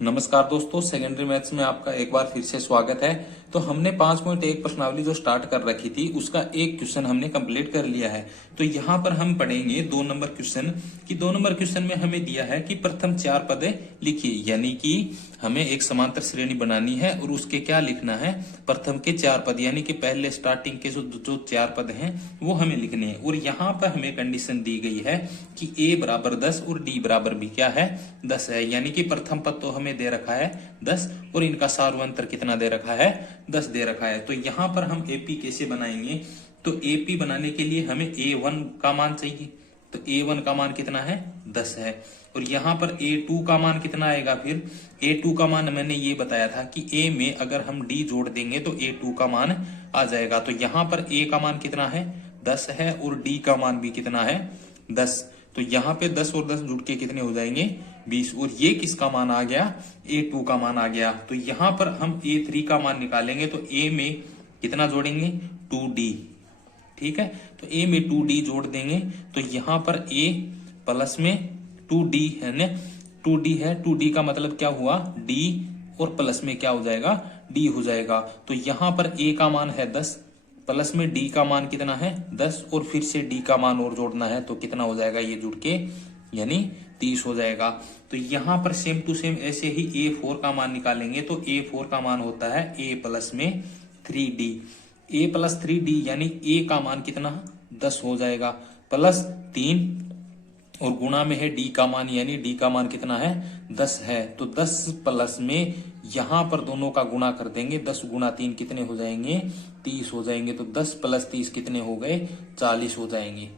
नमस्कार दोस्तों, secondary maths में आपका एक बार फिर से स्वागत है। तो हमने 5.1 प्रश्नावली जो स्टार्ट कर रखी थी उसका एक क्वेश्चन हमने कंप्लीट कर लिया है। तो यहाँ पर हम पढ़ेंगे 2 नंबर क्वेश्चन कि 2 नंबर क्वेश्चन में हमें दिया है कि प्रथम 4 पदें लिखिए, यानी कि हमें एक समांतर श्रेणी बनानी है और उसके क्या लिखना है, प्रथम के 4 पद, यानी कि पहले स्टार्टिंग के जो 4 पद हैं वो हमें लिखने हैं। और यहाँ पर हमें कंडीशन दी गई है कि a बराबर 10 और d बराबर भी क्या है, 10 है, यानी कि प्रथम पद तो हमें दे रखा है 10 और इनका सार्वंतर कितना दे रखा है, 10 दे रखा है। तो यहाँ पर हम एपी कैसे बनाएंगे, तो एपी बनाने के लिए हमें a1 का मान चाहिए। तो a1 का मान कितना है, 10 है। और यहाँ पर a2 का मान कितना आएगा, फिर a2 का मान मैंने ये बताया था कि a में अगर हम d जोड़ देंगे तो a2 का मान आ जाएगा। तो यहाँ पर a का मान कितना है, 10 है, और d का मान भी कितना है, 10। तो यहाँ पे 10 और 10 जुड़ के कितने हो जाएंगे, 20। और ये किसका मान आ गया, a2 का मान आ गया। तो यहाँ पर हम a3 का मान निकालेंगे तो a में कितना जोड़ेंगे, 2d, ठीक है। तो a में 2d जोड़ देंगे तो यहाँ पर a प्लस में 2d है ना, 2d है, 2d का मतलब क्या हुआ, d और प्लस में क्या हो जाएगा, d हो जाएगा। तो यहाँ पर a का मान है 10, प्लस में d का मान कितना है, 10, और फिर से d का मान और जोड़ना है तो कितना हो जाएगा, ये जुड़ के यानी 30 हो जाएगा। तो यहाँ पर सेम टू सेम ऐसे ही a4 का मान निकालेंगे तो a4 का मान होता है a प्लस में 3d, a प्लस 3d, यानी a का मान कितना, 10 हो जाएगा, प्लस 3 और गुणा में है d का मान, यानी d का मान कितना है, 10 है। तो 10 प्लस में यहाँ पर दोनों का गुणा कर देंगे, 10 गुणा 3 कितने हो जाएंगे, 30 हो जाएंगे। तो 10 प्लस 30 कितने हो गए, 40 हो जाएंगे,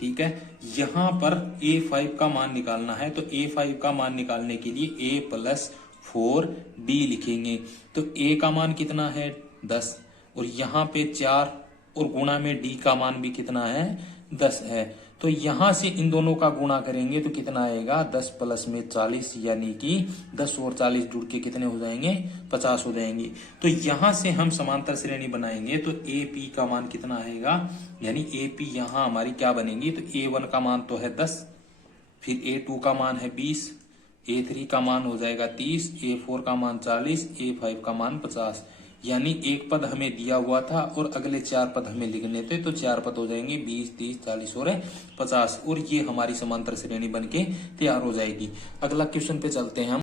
ठीक है। यहाँ पर a5 का मान निकालना है तो a5 का मान निकालने के लिए a प्लस 4d लिखेंगे। तो a का मान कितना है, 10, और यहाँ पे 4 और गुणा में d का मान भी कितना है, 10 है। तो यहां से इन दोनों का गुणा करेंगे तो कितना आएगा, 10 प्लस में 40, यानी कि 10 और 40 जुड़ के कितने हो जाएंगे, 50 हो जाएंगे। तो यहां से हम समांतर श्रेणी बनाएंगे तो AP का मान कितना आएगा, यानी AP यहां हमारी क्या बनेगी, तो A1 का मान तो है 10, फिर A2 का मान है 20, A3 का मान हो जाएगा 30, A4 का मान 40, A5 का मान 50। यानी एक पद हमें दिया हुआ था और अगले 4 पद हमें लिखने थे, तो 4 पद हो जाएंगे 20, 30, 40 और 50, और ये हमारी समांतर श्रेणी बनके तैयार हो जाएगी। अगला क्वेश्चन पे चलते हैं हम।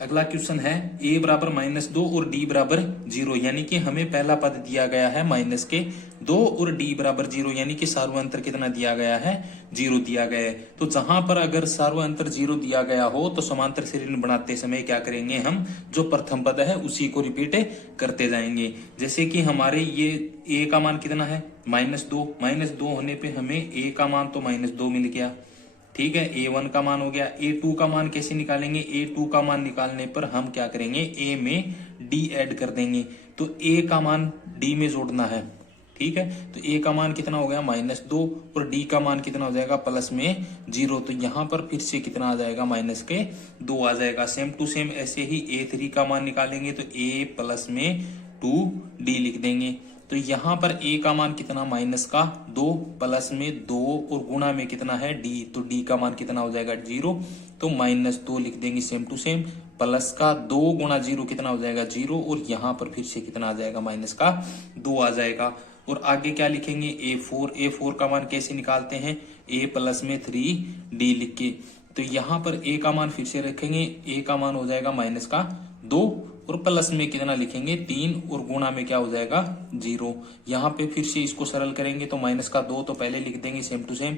अगला क्वेश्चन है a बराबर -2 और d बराबर 0, यानी कि हमें पहला पद दिया गया है माइनस के 2 और d बराबर 0, यानी कि सार्वंतर कितना दिया गया है, 0 दिया गया है। तो जहां पर अगर सार्वंतर 0 दिया गया हो तो समांतर श्रेणी बनाते समय क्या करेंगे, हम जो प्रथम पद है उसी को रिपीट करते जाएंगे। जैसे कि हमारे ये a का मान कितना है, -2 होने पे हमें a का मान तो -2 मिल गया, ठीक है। a1 का मान हो गया। a2 का मान कैसे निकालेंगे, a2 का मान निकालने पर हम क्या करेंगे, a में d ऐड कर देंगे तो a का मान d में जोड़ना है, ठीक है। तो a का मान कितना हो गया, -2, और d का मान कितना हो जाएगा, प्लस में 0। तो यहाँ पर फिर से कितना आ जाएगा, -2 आ जाएगा। सेम टू सेम ऐसे ही a3 का मान निकालेंगे तो a प्लस में 2d लिख देंगे। तो यहाँ पर a का मान कितना, -2 प्लस में 2 और गुणा में कितना है d, तो d का मान कितना हो जाएगा, 0। तो -2 लिख देंगे। सेम टू सेम प्लस का 2 गुणा 0 कितना हो जाएगा, 0, और यहाँ पर फिर से कितना आ जाएगा, -2 आ जाएगा। और आगे क्या लिखेंगे, a4 का मान कैसे निकालते हैं, a प्लस में 3d लिख के। तो यहाँ पर a का मान फिर से रखेंगे, a का मान हो जाएगा -2 और प्लस में कितना लिखेंगे, 3, और गुणा में क्या हो जाएगा, 0। यहाँ पे फिर से इसको सरल करेंगे तो -2 तो पहले लिख देंगे, सेम टू सेम,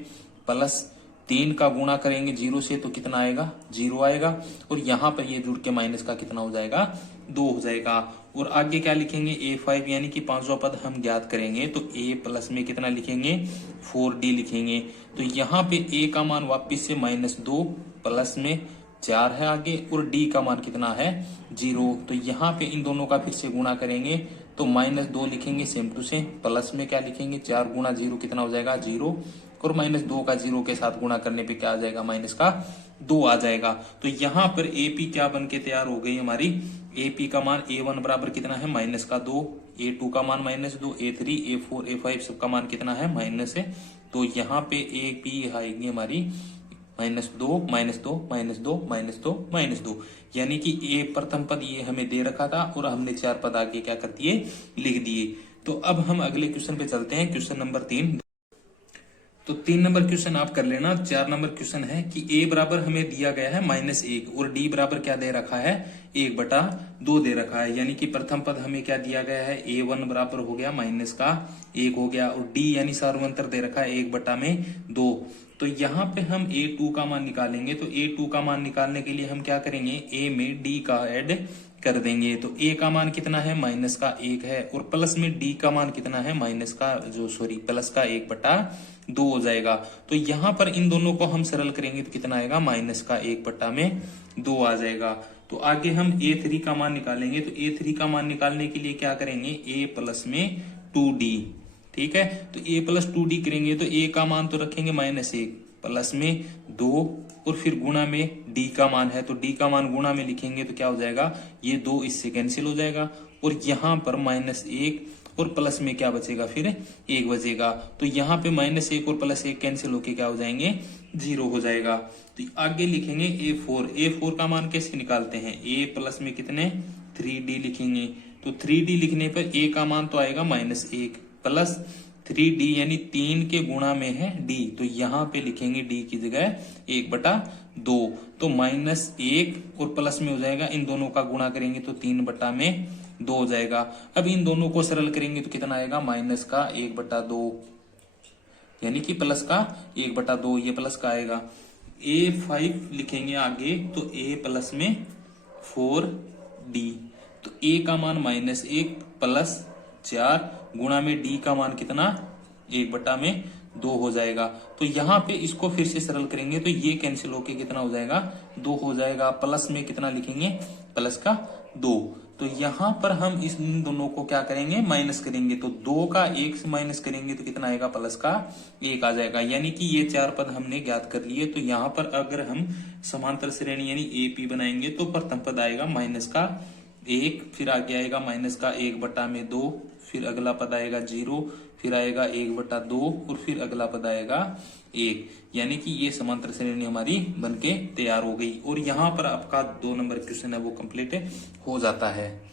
प्लस 3 का गुणा करेंगे 0 से तो कितना आएगा, 0 आएगा, और यहाँ पर ये जुड़ के माइनस का कितना हो जाएगा, 2 हो जाएगा। और आगे क्या लिखेंगे, a5, यानी कि 5वां पद हम ज्ञात करेंगे तो a प्लस में कितना लिखेंगे, 4d लिखेंगे। तो यहाँ पे a का मान वापिस से -2 प्लस में 4 है आगे, और d का मान कितना है, 0। तो यहाँ पे इन दोनों का फिर से गुणा करेंगे तो -2 लिखेंगे, सेम टू सेम, प्लस में क्या लिखेंगे, 4 गुणा 0 कितना हो जाएगा, 0, और -2 का 0 के साथ गुणा करने पे क्या आ जाएगा, -2 आ जाएगा। तो यहाँ पर AP क्या बन के तैयार हो गई हमारी, AP का मान A1 बराबर कितना है, -2, A2 का मान -2, A3, A4, A5 सबका मान कितना है, -है। तो यहाँ पे AP आएगी हमारी -2 -2 -2 -2 -2, यानी कि ए प्रथम पद ये हमें दे रखा था और हमने 4 पद आगे क्या कर दिए, लिख दिए। तो अब हम अगले क्वेश्चन पे चलते हैं, क्वेश्चन नंबर 3। तो 3 नंबर क्वेश्चन आप कर लेना। 4 नंबर क्वेश्चन है कि a बराबर हमें दिया गया है -1 और d बराबर क्या दे रखा है, 1/2 दे रखा है। यानी कि प्रथम पद हमें क्या दिया गया है, a1 बराबर हो गया -1 हो गया, और d यानी सार्वंतर दे रखा है 1/2। तो यहाँ पे हम a2 का मान निकालेंगे। तो a2 का मान निकालने के लिए हम क्या करेंगे, a में d का ऐड कर देंगे। तो a का मान कितना है, -1 है, और प्लस में d का मान कितना है, प्लस का 1/2 हो जाएगा। तो यहाँ पर इन दोनों को हम सरल करेंगे तो कितना आएगा, -1/2 आ जाएगा। तो आगे हम a3 का मान निकालेंगे। तो a3 का मान निकालने के लिए क्या करेंगे, a प्लस में 2d, ठीक है। तो a प्लस 2d करेंगे तो a का मान तो रखेंगे -1 प्लस में 2 और फिर गुणा में d का मान है, तो d का मान गुणा में लिखेंगे तो क्या हो जाएगा, ये 2 इससे कैंसिल हो जाएगा, और यहाँ पर -1 और प्लस में क्या बचेगा, फिर 1 बचेगा। तो यहाँ पे -1 और +1 कैंसिल होके क्या हो जाएंगे, 0 हो जाएगा। तो आगे लिखेंगे a4 का मान कैसे निकालते हैं, a प्लस में कितने 3d लिखेंगे। तो 3d लिखने पर a का मान तो आएगा -1 प्लस 3d यानी 3 के गुणा में है d, तो यहाँ पे लिखेंगे d की जगह 1/2। तो -1 और प्लस में हो जाएगा, इन दोनों का गुणा करेंगे तो 3/2 हो जाएगा। अब इन दोनों को सरल करेंगे तो कितना आएगा, माइनस का 1/2 यानी कि प्लस का 1/2, ये प्लस का आएगा। a5 लिखेंगे आगे, तो a प्लस में 4d, तो a का मान -1 प्लस 4 गुणा में d का मान कितना, 1/2 हो जाएगा। तो यहाँ पे इसको फिर से सरल करेंगे तो ये कैंसिल होके कितना हो जाएगा, 2 हो जाएगा। प्लस में कितना लिखेंगे, प्लस का 2। तो यहाँ पर हम इस दोनों को क्या करेंगे, माइनस करेंगे। तो 2 का 1 से माइनस करेंगे तो कितना आएगा, प्लस का 1 आ जाएगा। यानी कि ये 4 पद हमने ज्ञात कर लिए। तो यहाँ पर अगर हम समांतर श्रेणी यानी AP बनाएंगे तो प्रथम पद आएगा -1, फिर आगे आएगा -1/2, फिर अगला पद आएगा 0, फिर आएगा 1/2 और फिर अगला पद आएगा 1। यानी कि ये समांतर श्रेणी हमारी बनके तैयार हो गई। और यहाँ पर आपका 2 नंबर क्वेश्चन है वो कंप्लीट हो जाता है।